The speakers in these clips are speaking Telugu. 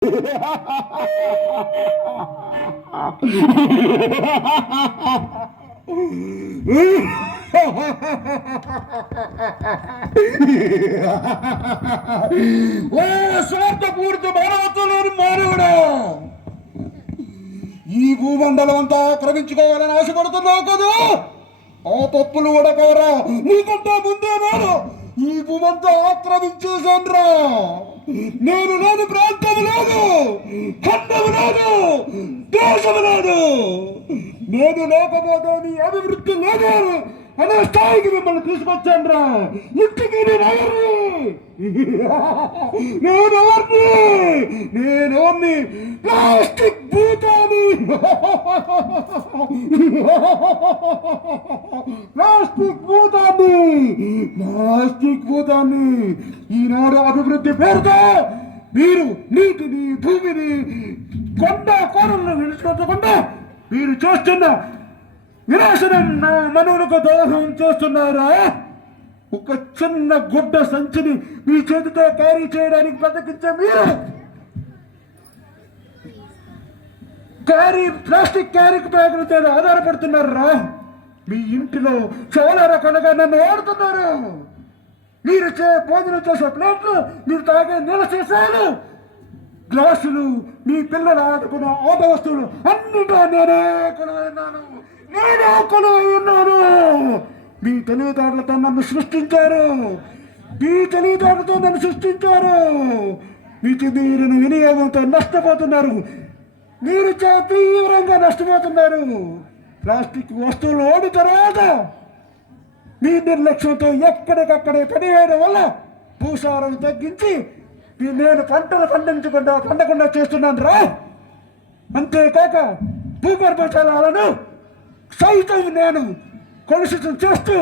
ఓ స్వార్థపూరిత మానవత్వం లేని మానవుడా, ఈ భూమండలం అంతా ఆక్రమించుకోవాలని ఆశపడుతున్నావు కదా. ఆ తప్పులు ఉడకవరా, నీకంటే ముందే నేను ఈ భూమంతా ఆక్రమించేశాన్రా. నేను లేని ప్రాంతం లేదు, ఖండం లేదు, దేశం లేదు. నేను లేకపోతే నీ అభివృద్ధి లేదు అనే స్థాయికి మిమ్మల్ని తీసుకొచ్చాన్రా. ఇంటికి నేనెవరిని ప్లాస్టిక్ భూతాన్ని, ప్లాస్టిక్ భూతాన్ని ఈనాడు అభివృద్ధి పేరుతో మీరు నీటిని, భూమిని, కొండ కోరలను విడిచిపెట్టకుండా మీరు చేస్తున్న వినాశనం నా మనువులకు దోహం చేస్తున్నారా? ఒక చిన్న గుడ్డ సంచిని మీ చేతితో క్యారీ చేయడానికి బతికించే మీరు ప్లాస్టిక్ క్యారీ బ్యాగులతో ఆధారపడుతున్నారా? మీ ఇంటిలో చాలా రకాలుగా నన్ను వాడుతున్నారు. మీరు భోజనం చేసే ప్లేట్లు, మీరు తాగే నీళ్ళ సీసాలు, గ్లాసులు, మీ పిల్లలు ఆడుకున్న ఆట వస్తువులు అన్నింటో నేనే కొనుగోలున్నాను. మీ తెలివితేటలతో నన్ను సృష్టించారు. మితిమీరిన వినియోగంతో నష్టపోతున్నారు. మీరు తీవ్రంగా నష్టపోతున్నారు. ప్లాస్టిక్ వస్తువులు ఓడి తర్వాత మీ నిర్లక్ష్యంతో ఎక్కడికక్కడే పనివేయడం వల్ల భూసారం తగ్గించి నేను పంటలు పండకుండా చేస్తున్నాను రా. అంతేకాక భూగర్భ జలాలను సైతం నేను కలుషితం చేస్తూ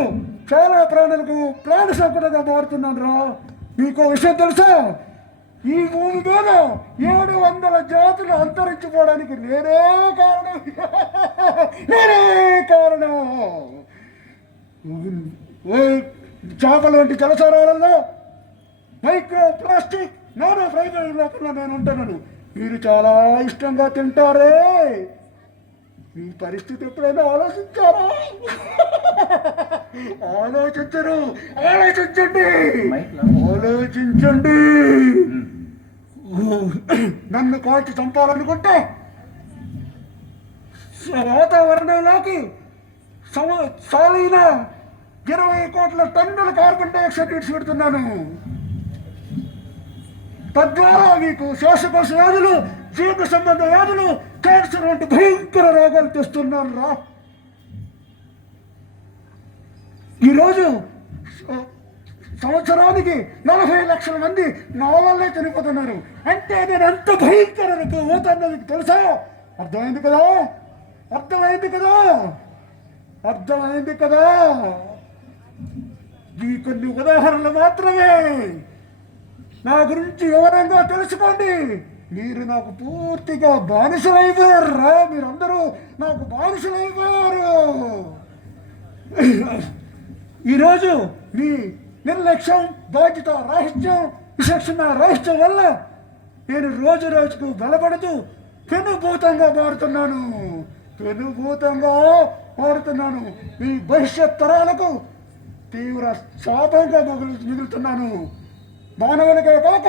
చాలా ప్రాణులకు ప్రాణ సంకటంగా మారుతున్నాను రా. మీకు విషయం తెలుసా? ఈ భూమి మీద 700 జాతులు అంతరించిపోవడానికి నేనే కారణం. చేపల వంటి జలచరాలలో మైక్రో ప్లాస్టిక్, నానో ఫైబర్ లోపల నేను ఉంటున్నాను. మీరు చాలా ఇష్టంగా తింటారే. మీ పరిస్థితి ఎప్పుడైనా ఆలోచించారా? ఆలోచించండి. నన్ను కాల్చి చంపాలనుకుంటే వాతావరణంలోకి సాలైన 20 కోట్ల టన్నుల కార్బన్ డైఆక్సైడ్ విడిచిపెడుతున్నాను. తద్వారా మీకు శ్వాసకోశ వ్యాధులు, జీర్ణ సంబంధ వ్యాధులు, క్యాన్సర్ వంటి భయంకర రోగాలు తెస్తున్నాను రా. ఈరోజు సంవత్సరానికి 40 లక్షల మంది నా వల్లే చనిపోతున్నారు. అంటే నేను ఎంత భయంకర పోతానో మీకు తెలుసా? అర్థమైంది కదా. ఈ కొన్ని ఉదాహరణలు మాత్రమే. నా గురించి వివరంగా తెలుసుకోండి. మీరు నాకు పూర్తిగా బానిసలైపోయారు రా. మీరందరూ నాకు బానిసలైపోయారు. ఈరోజు మీ నిర్లక్ష్యం, బాధ్యత రాహిత్యం, విచక్షణ రాహిత్యం వల్ల నేను రోజుకు బలపడుతూ పెనుభూతంగా మారుతున్నాను. మీ భవిష్యత్ తరాలకు తీవ్ర శాపంగా మిగులుతున్నాను. మానవునికే కాక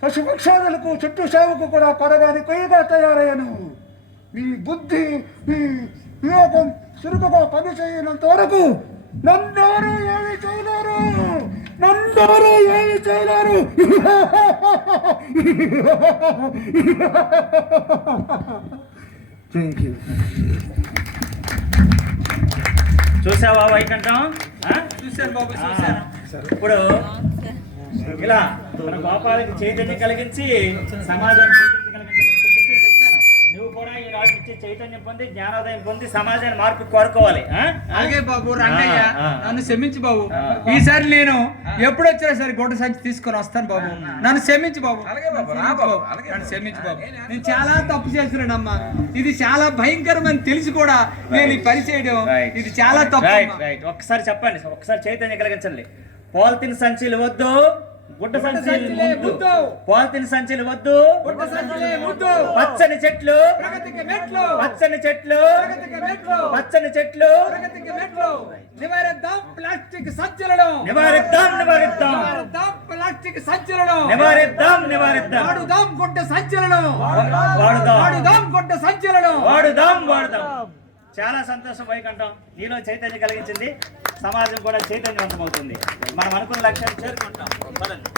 పశుపక్షాదులకు, చుట్టూ సేవకు కూడా కొరగాని కొయ్యగా తయారయ్యాను. మీ బుద్ధి, మీ వివేకం చురుకుగా పని చేయనంత వరకు నన్నెవరూ ఏమి చేయలేరు. చూసావా వైకుంఠం? చూశాను బాబు, చూశాను. ఇప్పుడు ఇలా మన గోపాలకి చైతన్యం కలిగించి సమాజం చెప్తాను. నువ్వు కూడా ఈ రోజు నుంచి చైతన్యం పొంది, జ్ఞానోదయం పొంది సమాజాన్ని మార్పు కోరుకోవాలి. అలాగే బాబు. రంగయ్య, నన్ను క్షమించు బాబు. ఈసారి నేను ఎప్పుడొచ్చినా సరే గుడ్డ సంచి తీసుకొని వస్తాను బాబు. నన్ను క్షమించు బాబు. నన్ను క్షమించు బాబు. నేను చాలా తప్పు చేస్తున్నానమ్మా. ఇది చాలా భయంకరమని తెలిసి కూడా నేను ఈ పని చేయడం ఇది చాలా తప్పు. ఒక్కసారి చెప్పండి, ఒక్కసారి చైతన్యం కలిగించండి. పాలిథిన్ సంచులు వద్దు, గుడ్డ సంచులే ముద్దు, పాలిథిన్ సంచులు వద్దు, గుడ్డ సంచులే ముద్దు, పచ్చని చెట్లు, ప్రగతికి మెట్లు, పచ్చని చెట్లు, ప్రగతికి మెట్లు, పచ్చని చెట్లు, ప్రగతికి మెట్లు. నివారిద్దాం ప్లాస్టిక్ సంచులను, నివారిద్దాం నివారిద్దాం నివారిద్దాం ప్లాస్టిక్ సంచులను, నివారిద్దాం నివారిద్దాం వాడుదాం గుడ్డ సంచులను, వాడుదాం వాడుదాం గుడ్డ సంచులను. వాడుదాం వాడుదాం. చాలా సంతోషం వైకంఠం, నీలో చైతన్యం కలిగించింది, సమాజం కూడా చైతన్యవంతం అవుతుంది. మనం అనుకున్న లక్ష్యాన్ని చేరుకుంటాం. పదండి.